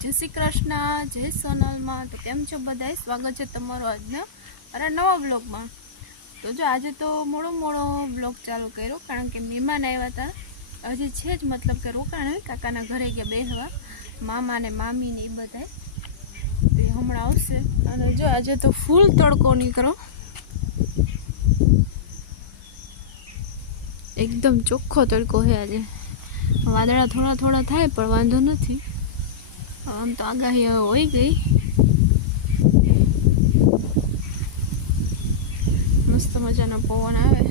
જય શ્રી કૃષ્ણ, જય સોનલમાં. તો કેમ છો બધાય? સ્વાગત છે તમારો આજના મારા નવા બ્લોગમાં તો જો આજે તો મોડો મોડો બ્લોગ ચાલુ કર્યો, કારણ કે મહેમાન આવ્યા હતા. હજી છે જ મતલબ કે રોકાણ હોય, કાકાના ઘરે ગયા બેહવા, મામા ને મામી ને એ બધાય. એ હમણાં આવશે. અને જો આજે તો ફૂલ તડકો નીકળો એકદમ ચોખ્ખો તડકો છે આજે. વાદળા થોડા થોડા થાય, પણ વાંધો નથી. આમ તો આગાહી હોય ગઈ. મસ્ત મજાનો પવન આવે.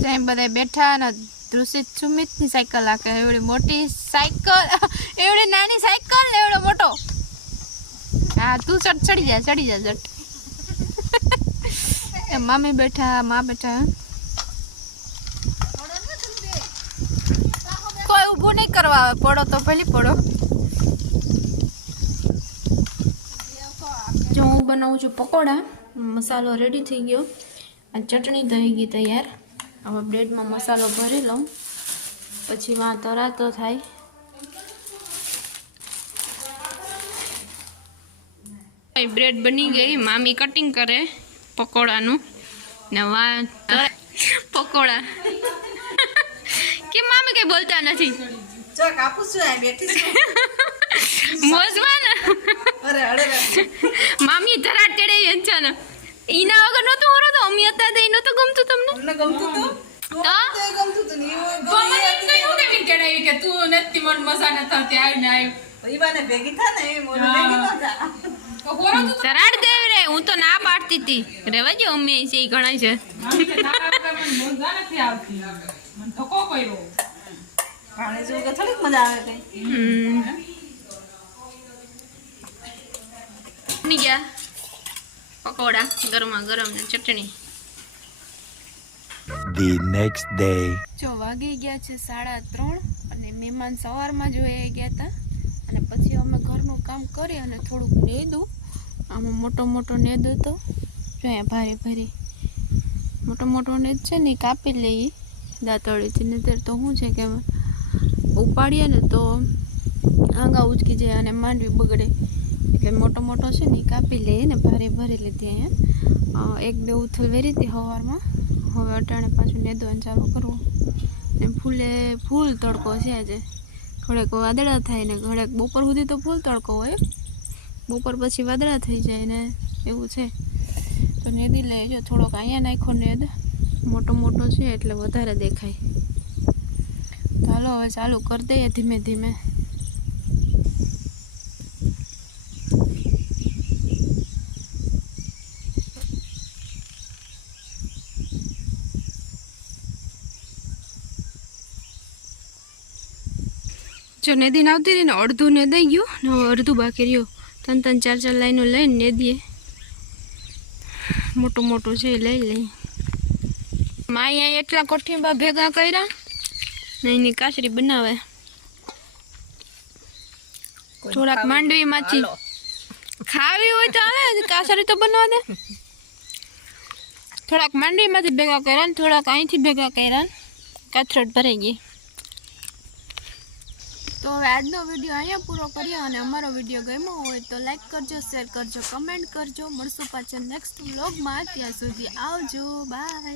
ત્યાં બધા બેઠા અને દૃષિત સુમિતની સાયકલ આખે એવડી મોટી સાયકલ એવડી નાની સાયકલ ને એવડો મોટો. હા તું ચટ ચડી જા ચડી જા જટ મામી બેઠા મા બેઠા. કરવા આવે? પડો તો ભલે પડો. જો હું બનાવું છું પકોડા. મસાલો રેડી થઈ ગયો. આ ચટણી થઈ ગઈ તૈયાર. હવે બ્રેડમાં મસાલો ભરી લઉં. પછી વાં તરાતો થાય. બ્રેડ બની ગઈ. મામી કટિંગ કરે પકોડાનું. ને વા પકોડા. કે મામી કઈ બોલતા નથી. જો કાપું છું આ બેઠી છું. મોજમાં ને? અરે અરે મામી ધરાટ ટેડે છે ને. ઈના વગર નતો હોરો તો અમી હતા દે નતો નહોતું ગમતું તમને? અમને ગમતું તું? તો? તો એ ગમતું તું ને એવું ઈ ભેગી થા ને એ મોઢું ભેગી થા. ધરાટ દેવ રે હું તો ના પાડતી હતી રેવા જે અમી છે ઈ ઘણા છે. પાણી જેવું કે થોડીક મજા આવે કઈ. ગયા? પકોડા ગરમા ગરમ ને ચટણી. The next day. જો વાગી ગયા છે સાડા ત્રણ અને મહેમાન સવારમાં જ હોય ગયા હતા અને પછી અમે ઘરનું કામ કરી અને થોડુંક નેદું. આમાં મોટો મોટો નેદ હતો. જો ભારે ભારે. મોટો મોટો નેદ છે ને કાપી લઈએ દાંતળીથી નહીતર તો શું છે કે ઉપાડીએ ને તો આંગા ઉચકી જાય અને માંડવી બગડે. એટલે મોટો મોટો છે ને એ કાપી લઈએ ને ભારે ભરી લીધી અહીંયા એક બે ઉથલ વેરી હતી સવારમાં હવે અટાણે પાછું નેદવાનું ચાલુ કરવું. ને ફૂલે, ફૂલ તડકો છે આજે. ઘડેક વાદળા થાય ને ઘડેક બપોર સુધી તો ફૂલ તડકો હોય. બપોર પછી વાદળા થઈ જાય ને એવું છે. તો નેદી લેજો થોડોક અહીંયા નાખો નેદ. મોટો મોટો છે એટલે વધારે દેખાય. હાલો હવે ચાલુ કરી દઈએ ધીમે ધીમે. જો નેદી આવતી રહી ને અડધું નેદાઈ ગયું ને અડધું બાકી રહ્યું. ત્રણ ત્રણ ચાર ચાર લાઈનો લઈને નેદીએ. મોટું મોટું છે લઈ લઈ. માયા એટલા કોઠીબા ભેગા કર્યા. ને એની કાચરી બનાવે. થોડાક માંડવીમાંથી ખાવી હોય તો આવે કાસરી તો બનાવવા દે. થોડાક માંડવીમાંથી ભેગા કર્યા ને થોડાક અહીંથી ભેગા કર્યા ને કથરટ ભરાઈ ગઈ. તો હવે આજનો વીડિયો અહીંયા પૂરો કરીએ અને અમારો વીડિયો ગમ્યો હોય તો લાઈક કરજો શેર કરજો કમેન્ટ કરજો. મળશું પાછળ નેક્સ્ટ વ્લોગમાં ત્યાં સુધી આવજો. બાય